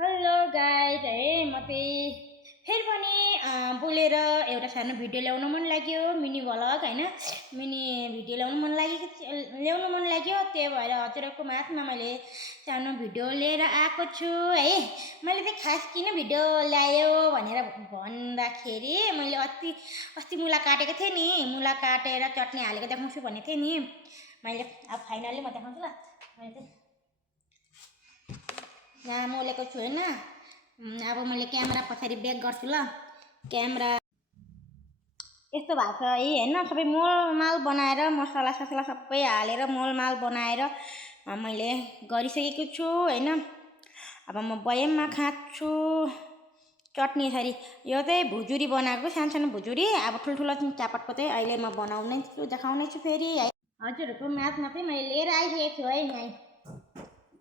Hello guys है म चाहिँ फेरि पनि बोलेर एउटा सानो भिडियो ल्याउन मन लाग्यो मिनी भ्लग हैन मिनी भिडियो ल्याउन मन लाग्यो त्यही भएर हजुरहरूको माझमा मैले सानो भिडियो लिएर आएको छु है। मैले चाहिँ खास किन भिडियो ल्यायो भनेर भन्दाखेरि मैले अस्ति मुला काटेको थिएँ नि, मुला काटेर चटनी हालेको देखाउँछु भनेको थिएँ नि मैले। अब फाइनली म देखाउँछु ल। मैले चाहिँ यहाँ मोलेको छु हैन। अब मैले क्यामेरा पछाडि ब्याक गर्छु ल। क्यामेरा यस्तो भएको छ है हैन। सबै मोलमाल बनाएर मसला ससला सबै हालेर मोलमाल बनाएर मैले गरिसकेको छु हैन। अब म बयममा खान्छु चटनी यसरी। यो चाहिँ भुजुरी बनाएको सानो भुजुरी। अब ठुल्ठुलो चापटको चाहिँ अहिले म बनाउने छु देखाउने छु फेरि है। हजुरहरूको माझमा चाहिँ मैले लिएर आइसकेको छु है।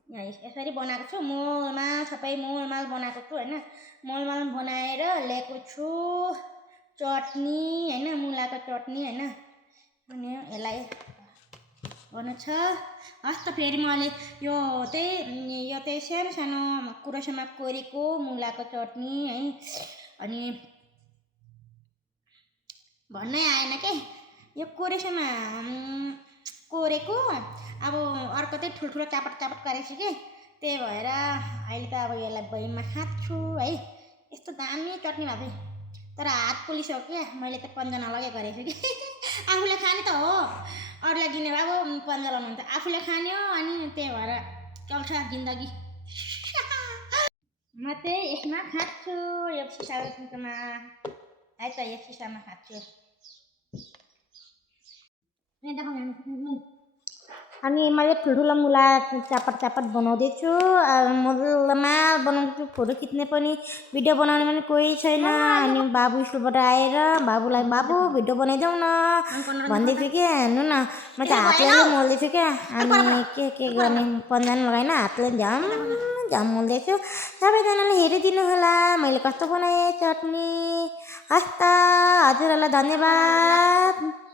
यहाँ यसरी बनाएको छु मोलमाल सबै मोलमाल बनाएको छु हैन। मोलमाल बनाएर ल्याएको छु चटनी हैन, मुलाको चटनी हैन। अनि यसलाई गर्नु छ। हस् त फेरि मैले यो चाहिँ सानो कुरोसम्म कोरेको मुलाको चटनी है। अनि भन्नै आएन के यो कोरेसम्म कोरेको। अब अर्को चाहिँ ठुल्ठुलो चापट गरेको कि त्यही भएर अहिले त अब यसलाई बयममा खान्छु है। यस्तो दामी चटनी भएको थियो तर हात पोलिसक्यो क्या। मैले त पन्जा नलगे गरेको छु कि आफूले खाने त हो, अरूलाई दिने भए अब पन्जा लाउनु हुन्छ। आफूले खाने हो अनि त्यही भएर चल्छ जिन्दगी। म चाहिँ यसमा खान्छु यो सिसामा है त। यो सिसामा खान्छु। अनि मैले ठुल्ठुलो मुला चापट बनाउँदैछु। मुलामा बनाउँदैछु। फोटो खिच्ने पनि भिडियो बनाउने पनि कोही छैन। अनि बाबु स्कुलबाट आएर बाबुलाई बाबु भिडियो बनाइदेऊ न भन्दैछु कि हेर्नु न म चाहिँ हातले मोल्दैछु क्या। अनि के गर्ने पन्जा लगाइन हातले झ्याम मोल्दैछु। सबैजनाले हेरिदिनु होला मैले कस्तो बनाएँ चटनी। हस् त हजुरहरूलाई धन्यवाद।